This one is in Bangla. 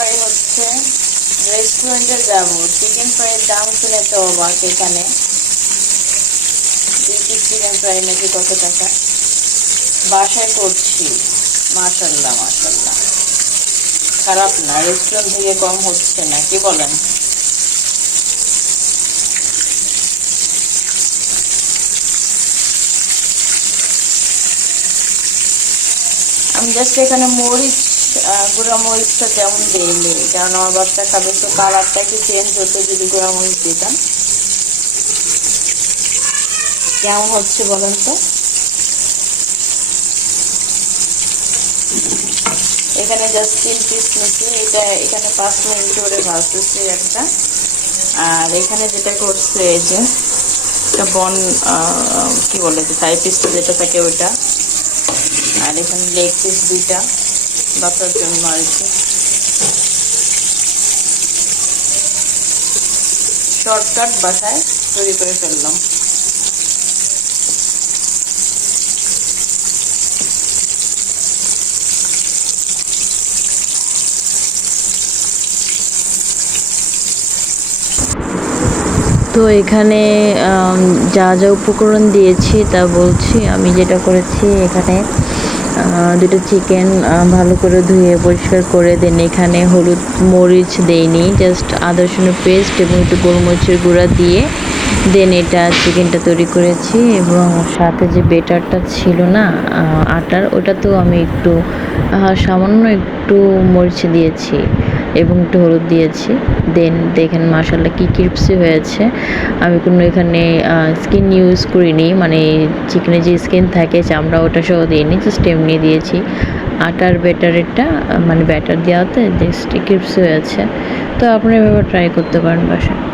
ফ্রাই হচ্ছে। রেস্টুরেন্টে যাবো, চিকেন ফ্রাইয়ের দাম শুনে তো অবাক। এখানে 2 পিস চিকেন ফ্রাই নাকি কত টাকা। বাসায় করছি, মাশাল্লাহ মাশাল্লাহ, খারাপ না, রেস্টুরেন্ট থেকে কম হচ্ছে না, কি বলেন? আমি জাস্ট এখানে মরিচ, গুঁড়া মরিচটা তেমন দিইনি, কারণ আমার বাচ্চা খাবে, তো কালারটা একটু চেঞ্জ হতে যদি গুঁড়া মরিচ দিতাম। কেমন হচ্ছে বলেন তো? এখানে জাস্ট 3 পিস নিচ্ছি, এটা এখানে 5 মিনিট ধরে ভাজতেছি একটা। আর এখানে যেটা করছে, এই যে একটা কি বলে যে থাই পিসটা যেটা থাকে ওইটা। আর এখানে লেগ পিস 2টা বাচ্চার জন্য আর কি, শর্টকাট বাসায় তৈরি করে ফেললাম। তো এখানে যা যা উপকরণ দিয়েছি তা বলছি। আমি যেটা করেছি, এখানে 2টা চিকেন ভালো করে ধুয়ে পরিষ্কার করে দেন। এখানে হলুদ মরিচ দেইনি, জাস্ট আদা রসুনের পেস্ট এবং একটু গোলমরিচের গুঁড়া দিয়ে দেন এটা চিকেনটা তৈরি করেছি। এবং সাথে যে বেটারটা ছিল না আটার, ওটা তো আমি একটু সামান্য একটু মরিচ দিয়েছি এবং একটু হলুদ দিয়েছি। দেন দেখেন মাশাআল্লাহ কি ক্রিস্পি হয়েছে। আমি কোনো এখানে স্কিন ইউজ করিনি, মানে চিকেনের যে স্কিন থাকে চামড়া ওটা সহ দিইনি, জাস্ট এমনি দিয়েছি। আটার বেটারেরটা মানে ব্যাটার দেওয়াতে জাস্ট ক্রিস্পি হয়েছে। তো আপনারা এভাবে ট্রাই করতে পারেন বাসায়।